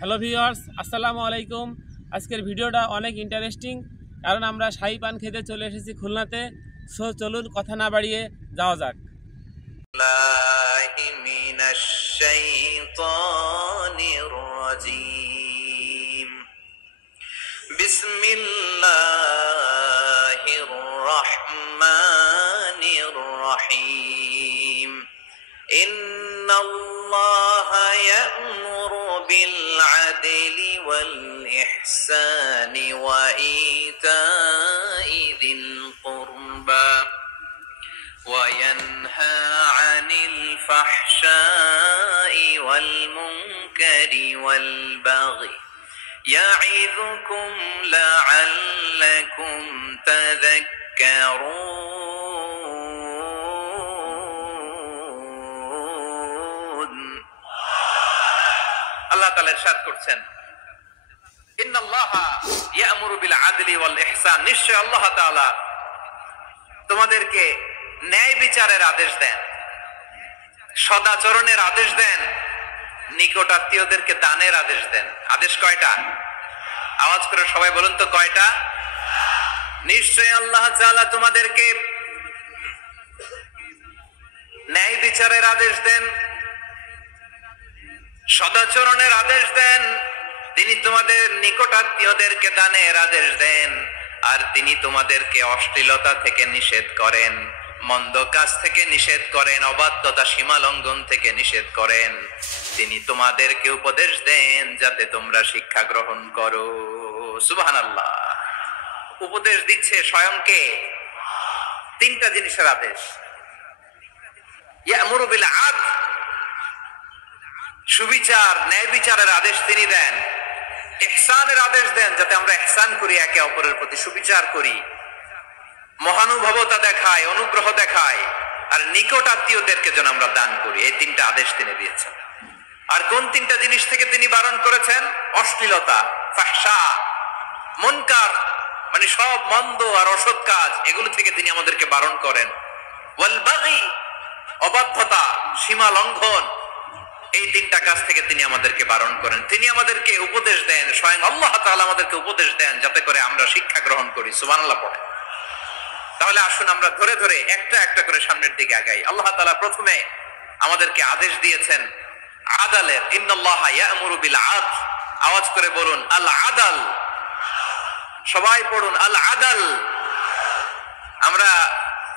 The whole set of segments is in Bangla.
হ্যালো ভিউয়ার্স, আসসালামু আলাইকুম। আজকের ভিডিওটা অনেক ইন্টারেস্টিং, কারণ আমরা শাহী পান খেতে চলে এসেছি খুলনাতে। সো চলুন কথা না বাড়িয়ে যাওয়া যাক। বিসমিল্লাহির রহমানির রহিম। ইন্নাল্লাহা ইয়া'মুরু বিল আদলি ওয়াল ইহসানি ওয়া ইতা'i যিল কুরবা ওয়া ইয়ানহা 'আনিল ফাহশা'i ওয়াল মুনকারি ওয়াল বাগই يعظكم لعلكم تذكرون। আল্লাহ তাআলা ইরশাদ করছেন, ইন্নাল্লাহা ইয়া'মুরু বিল আদলি ওয়াল ইহসান, নিশ্চয় আল্লাহ তাআলা তোমাদেরকে ন্যায় বিচারের আদেশ দেন, সদাচরণের আদেশ দেন, নিকটাত্মীয়দেরকে দানের আদেশ দেন। আদেশ কয়টা? আওয়াজ করে সবাই বলুন তো কয়টা? নিশ্চয় আল্লাহ তাআলা তোমাদেরকে ন্যায় বিচারের আদেশ দেন, সদাচরণের আদেশ দেন, তিনি তোমাদের নিকটাত্মীয়দেরকে দানের আদেশ দেন, আর তিনি তোমাদেরকে অশ্লীলতা থেকে নিষেধ করেন, মন্দ কাজ থেকে নিষেধ করেন, অবাধ্যতা সীমা লঙ্ঘন থেকে নিষেধ করেন। তিনি তোমাদেরকে উপদেশ দেন যাতে তোমরা শিক্ষা গ্রহণ করো। সুবহানাল্লাহ। উপদেশ দিচ্ছে স্বয়ংকে। তিনটা জিনিসের আদেশ। ইয়া'মুরু বিল আদল, সুবিচার, ন্যায় বিচারের আদেশ তিনি দেন। ইহসানের আদেশ দেন, যাতে আমরা ইহসান করি, একে অপরের প্রতি সুবিচার করি, মহানুভবতা দেখায়, অনুগ্রহ দেখায়, আর নিকট আত্মীয়দেরকে যেন আমরা দান করি। এই তিনটা আদেশ তিনি দিয়েছেন। আর কোন তিনটা জিনিস থেকে তিনি বারণ করেছেন? অশ্লীলতা, ফাহশা, মুনকার, মানে সব মন্দ আর অসৎ কাজ, এগুলো থেকে তিনি আমাদেরকে বারণ করেন। ওয়াল বাগি, অবাধ্যতা, সীমা লঙ্ঘন, এই তিনটা কাজ থেকে তিনি আমাদেরকে বারণ করেন। তিনি আমাদেরকে উপদেশ দেন, স্বয়ং আল্লাহ তাআলা আমাদেরকে উপদেশ দেন যাতে করে আমরা শিক্ষা গ্রহণ করি। সুবহানাল্লাহ পড়ে। তাহলে আসুন আমরা ধরে ধরে একটা একটা করে সামনের দিকে আগাই। আল্লাহ তাআলা প্রথমে আমাদেরকে আদেশ দিয়েছেন আদালের। ইন্নাল্লাহা ইয়া'মুরু বিল আদল। আওয়াজ করে বলুন আল আদাল। সবাই পড়ুন আল আদাল। আমরা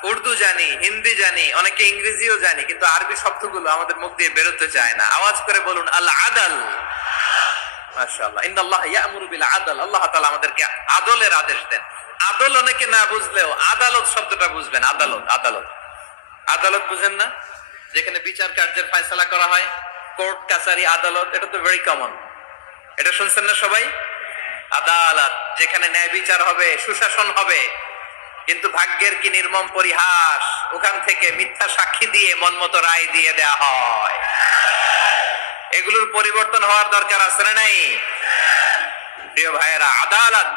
উর্দু জানি, হিন্দি জানি, অনেকে ইংরেজিও জানি, কিন্তু আরবি শব্দগুলো আমাদের মুখ দিয়ে বেরোতে চায় না। আওয়াজ করে বলুন আল আদাল। মাশাআল্লাহ। ইন্নাল্লাহা ইয়া'মুরু বিল আদল। আল্লাহ তাআলা আমাদেরকে আদলের আদেশ দেন। আদল অনেকে না বুঝলেও আদালত শব্দটা বুঝবেন। আদালত, আদালত, আদালত বুঝেন না? যেখানে বিচার কার্যের ফয়সালা করা হয়, কোর্ট কাছারি আদালত, এটা তো ভেরি কমন। এটা শুনছেন না সবাই? আদালত, যেখানে ন্যায় বিচার হবে, সুশাসন হবে। কিন্তু ভাগ্যের কি নির্মম পরিহাস, ওখান থেকে মিথ্যা সাক্ষী দিয়ে মনমতো রায় দিয়ে দেয়া হয়। এগুলোর পরিবর্তন হওয়ার দরকার আছে না নাই? প্রিয় ভাইয়েরা, আদালত,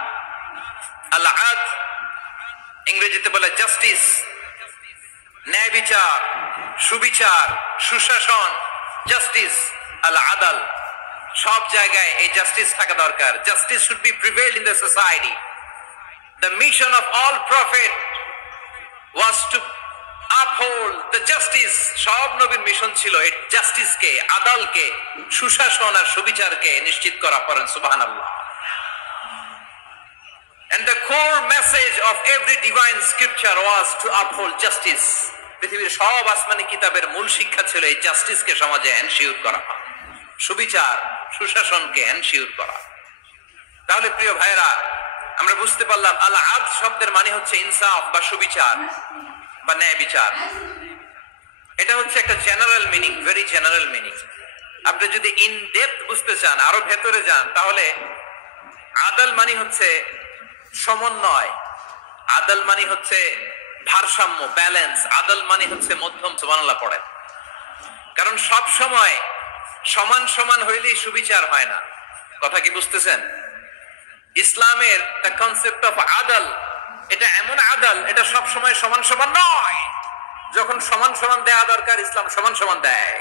আল আদল, ইংরেজিতে বলে জাস্টিস, ন্যায় বিচার, সুবিচার, সুশাসন, জাস্টিস, আল আদল। সব জায়গায় এই জাস্টিস থাকা দরকার। Justice should be prevailed in the society. The mission of all prophet was to uphold the justice. সব নবীর মিশন ছিল এই জাস্টিসকে, আদালকে, সুশাসন আর সুবিচারকে নিশ্চিত করা। পড়েন সুবহানাল্লাহ। And the core message of every divine scripture was to uphold justice. পৃথিবীর সব আসমানি কিতাবের মূল শিক্ষা ছিল এই জাস্টিসকে সমাজে এনশিওর করা, সুবিচার, সুশাসনকে এনশিওর করা। তাহলে প্রিয় ভাইরা, আমরা বুঝতে পারলাম আল আদল শব্দের মানে হচ্ছে ইনসাফ বা সুবিচার বা ন্যায় বিচার। এটা হচ্ছে একটা general meaning, very general meaning. আপনি যদি ইন ডেপথ বুঝতে চান, আরো ভেতরে যান, তাহলে আদল মানে হচ্ছে সমন্বয়, আদল মানে হচ্ছে ভারসাম্য, ব্যালেন্স। আদল মানে হচ্ছে মধ্যম। সুবহানাল্লাহ পড়ে। কারণ সব সময় সমান সমান হইলেই সুবিচার হয় না। কথা কি বুঝতেছেন? ইসলামের দ্য কনসেপ্ট অফ আদল, এটা এমন আদল, এটা সব সময় সমান সমান নয়। যখন সমান সমান দেয়া দরকার, ইসলাম সমান সমান দেয়।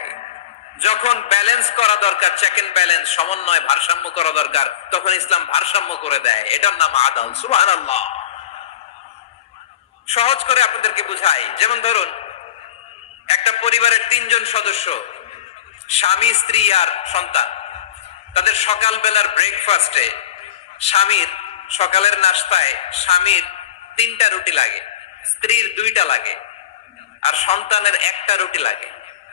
যখন ব্যালেন্স করা দরকার, চেক এন্ড ব্যালেন্স, সমন্বয়, ভারসাম্য করা দরকার, তখন ইসলাম ভারসাম্য করে দেয়। এটার নাম আদল। সুবহানাল্লাহ। সহজ করে আপনাদেরকে বুঝাই, যেমন ধরুন একটা পরিবারের 3 জন সদস্য, স্বামী, স্ত্রী আর সন্তান। তাদের সকালবেলার ব্রেকফাস্টে স্বামীর, সকালের নাস্তায় স্বামীর 3টা রুটি লাগে, স্ত্রীর 2টা লাগে, আর সন্তানের 1টা রুটি লাগে।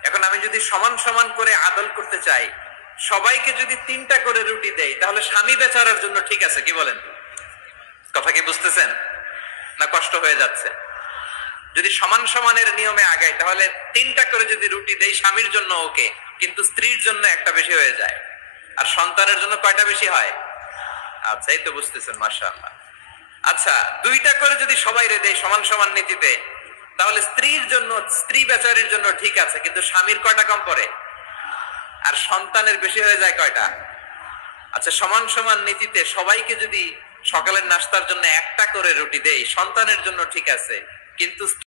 এখন আমি যদি সমান সমান করে আদল করতে চাই, সবাইকে যদি 3টা করে রুটি দেই, তাহলে স্বামী বেচারার জন্য ঠিক আছে, কি বলেন? কথা কি বুঝতেছেন না কষ্ট হয়ে যাচ্ছে? যদি সমান সমানের নিয়মে আগাই, তাহলে 3টা করে যদি রুটি দেই স্বামীর জন্য ওকে, কিন্তু স্ত্রীর জন্য 1টা বেশি হয়ে যায়। আর সন্তানের জন্য কয়টা বেশি হয়? আচ্ছা, এই তো বুঝতেছেন, মাশাআল্লাহ। আচ্ছা, 2টা করে যদি সবাই দেই সমান সমান নীতিতে, তাহলে স্ত্রীর জন্য, স্ত্রী বেচারির জন্য ঠিক আছে, কিন্তু স্বামীর কয়টা কম পড়ে? আর সন্তানের বেশি হয়ে যায় কয়টা? আচ্ছা, সমান সমান নীতিতে সবাইকে যদি সকালের নাস্তার জন্য 1টা করে রুটি দেই, সন্তানের জন্য ঠিক আছে, কিন্তু